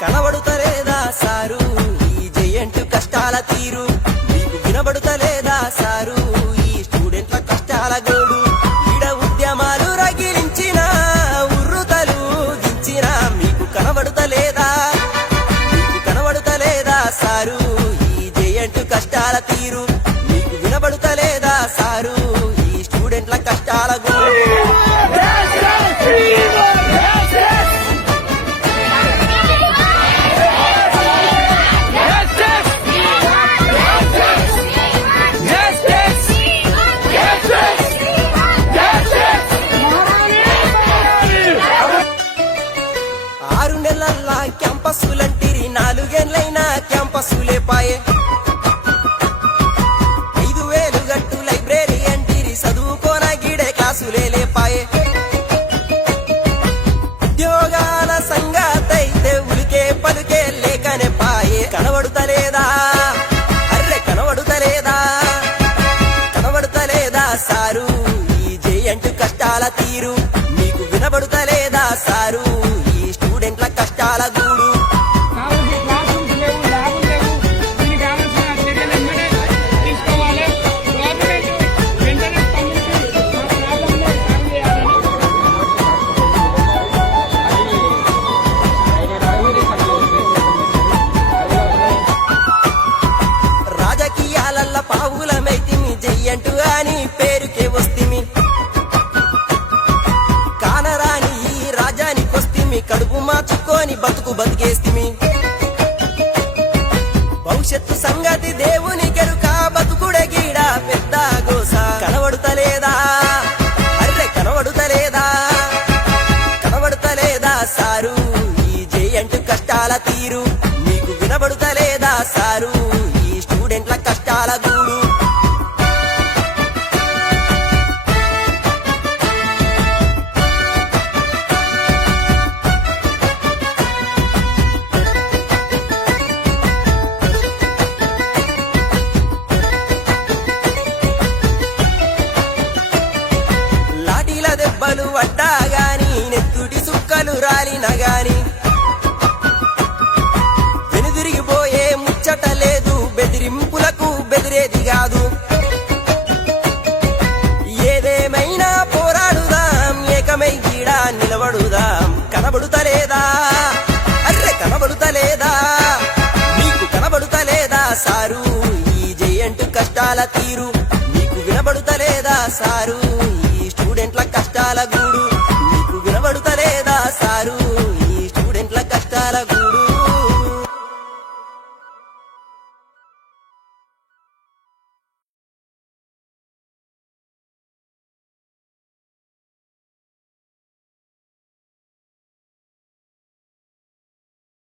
కనబడుతలేదా sir? ఈ జయంటు కష్టాల తీరు మీకు వినబడుతలేదా సారు? ఈ స్టూడెంట్ల కష్టాల గోడు ఈడ ఉద్యమాలు రగిలించిన ఉర్రుతలు దించిన మీకు కనబడుతలేదా? మీకు కనబడుతలేదా సారు? ఈ జయంటు కష్టాల తీరు పశువులే పాయే. ఐదు వేలు గట్టు లైబ్రరీ అంటిరి చదువుకోన గిడే క్లాసులే లేపాయే. ఉద్యోగాల సంగతైతే ఉలికే పలుకే లేకనే పాయే. కనబడుతలేదా? అర్రే కనబడుతలేదా? కనబడుతలేదా సారు? ఈ జయంటు కష్టాల తీరు. పావులమైతిమి జయ్యంటు అని పేరుకే వస్తిమి. కానరాని ఈ రాజానికొస్తిమి కడుపు మార్చుకొని బతుకు బతికేస్తిమి. భవిష్యత్తు సంగతి దేవుని కెరుక బతుకుడ గీడ పెద్ద గోస. కనబడుతలేదా? అర్రె కనబడుతలేదా? కనబడుతలేదా సారు? ఈ జయంటు కష్టాల తీరు మీకు వినబడుతలేదా సారు? తీరు నీకు వినబడుతలేదా సారు?